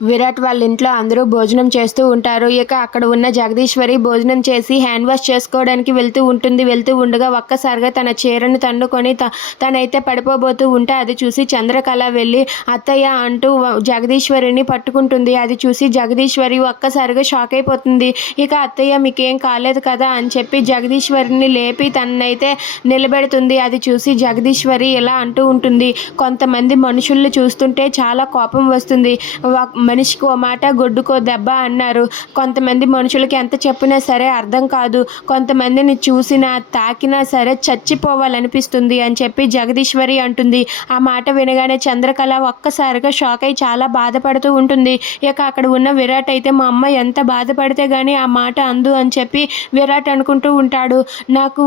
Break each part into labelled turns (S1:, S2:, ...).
S1: విరాట్ వాళ్ళ ఇంట్లో అందరూ భోజనం చేస్తూ ఉంటారు. ఇక అక్కడ ఉన్న జగదీశ్వరి భోజనం చేసి హ్యాండ్ వాష్ చేసుకోవడానికి వెళ్తూ ఉంటుంది. వెళ్తూ ఉండగా ఒక్కసారిగా తన చీరను తన్నుకొని త తనైతే పడిపోబోతూ ఉంటే అది చూసి చంద్రకళ వెళ్ళి అత్తయ్య అంటూ జగదీశ్వరిని పట్టుకుంటుంది. అది చూసి జగదీశ్వరి ఒక్కసారిగా షాక్ అయిపోతుంది. ఇక అత్తయ్య మీకేం కాలేదు కదా అని చెప్పి జగదీశ్వరిని లేపి తనైతే నిలబెడుతుంది. అది చూసి జగదీశ్వరి ఇలా అంటూ ఉంటుంది. కొంతమంది మనుషుల్ని చూస్తుంటే చాలా కోపం వస్తుంది. మనిషికి ఓ మాట గొడ్డుకో దెబ్బ అన్నారు. కొంతమంది మనుషులకి ఎంత చెప్పినా సరే అర్థం కాదు. కొంతమందిని చూసినా తాకినా సరే చచ్చిపోవాలనిపిస్తుంది అని చెప్పి జగదీశ్వరి అంటుంది. ఆ మాట వినగానే చంద్రకళ ఒక్కసారిగా షాక్ అయి చాలా బాధపడుతూ ఉంటుంది. ఇక అక్కడ ఉన్న విరాట్ అయితే మా అమ్మ ఎంత బాధపడితే కానీ ఆ మాట అందు అని చెప్పి విరాట్ అనుకుంటూ ఉంటాడు. నాకు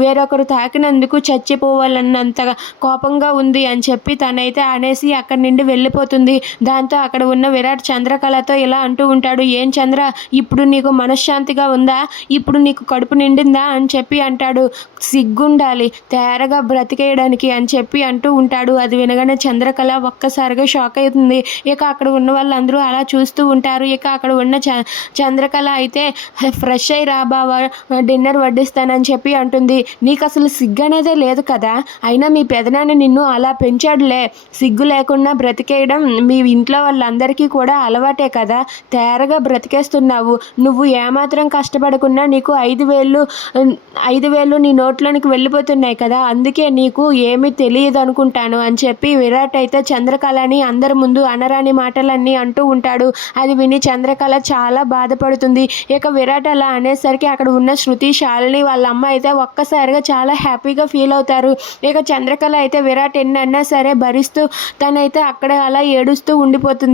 S1: వేరొకరు తాకినందుకు చచ్చిపోవాలన్నంత కోపంగా ఉంది అని చెప్పి తనైతే అనేసి అక్కడి నుండి వెళ్ళిపోతుంది. దాంతో అక్కడ అక్కడ ఉన్న విరాట్ చంద్రకళతో ఇలా అంటూ ఉంటాడు ఏం చంద్ర ఇప్పుడు నీకు మనశ్శాంతిగా ఉందా? ఇప్పుడు నీకు కడుపు నిండిందా? అని చెప్పి అంటాడు. సిగ్గుండాలి తేరగా బ్రతికేయడానికి అని చెప్పి అంటూ ఉంటాడు. అది వినగానే చంద్రకళ ఒక్కసారిగా షాక్ అవుతుంది. ఇక అక్కడ ఉన్న వాళ్ళందరూ అలా చూస్తూ ఉంటారు. ఇక అక్కడ ఉన్న చ చంద్రకళ అయితే ఫ్రెష్ అయి రా బావా డిన్నర్ వడ్డిస్తానని చెప్పి అంటుంది. నీకు అసలు సిగ్గు అనేదే లేదు కదా? అయినా మీ పెదనాన్న నిన్ను అలా పెంచాడులే. సిగ్గు లేకుండా బ్రతికేయడం మీ ఇంట్లో వీళ్ళందరికీ కూడా అలవాటే కదా. తేరగా బ్రతికేస్తున్నావు. నువ్వు ఏమాత్రం కష్టపడకుండా నీకు ఐదు వేలు ఐదు వేలు నీ నోట్లోనికి వెళ్ళిపోతున్నాయి కదా. అందుకే నీకు ఏమీ తెలియదు అనుకుంటాను అని చెప్పి విరాట్ అయితే చంద్రకళని అందరి ముందు అనరాని మాటలన్నీ అంటూ ఉంటాడు. అది విని చంద్రకళ చాలా బాధపడుతుంది. ఇక విరాట్ అలా అనేసరికి అక్కడ ఉన్న శృతి శాలిని వాళ్ళ అమ్మ అయితే ఒక్కసారిగా చాలా హ్యాపీగా ఫీల్ అవుతారు. ఇక చంద్రకళ అయితే విరాట్ ఎన్నన్నా సరే భరిస్తూ తనైతే అక్కడ అలా ఏడుస్తూ ఉండిపోతుంది.